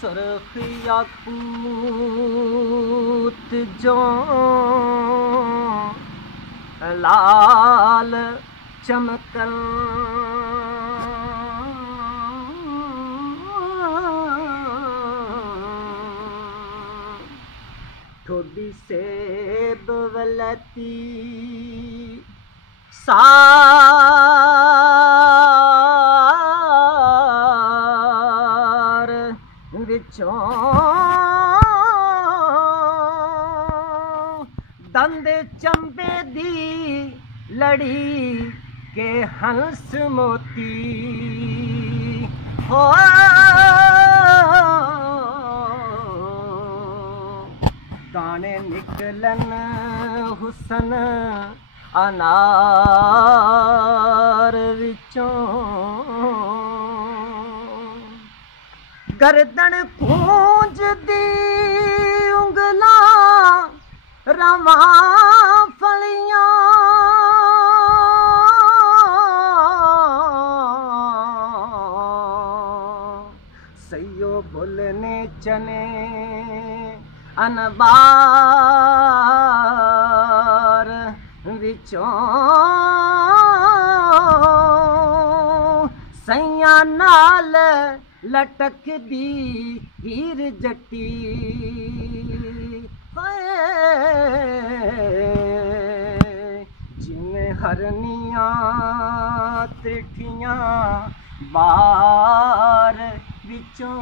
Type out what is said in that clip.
सुर्ख याकूत जो लाल चमकन थोड़ी सेब वलती सार विचों दंद चंबे दी लड़ी के हंस मोती हो दाने निकलन हुसन अनार विचों गर्दन पूंज दी उंगला रवां फलियां सैयो बुलने चने अनबार विचों सैया नाल लटक दी हीर जट्टी जिमें हरनियां त्रिठियां बार विचों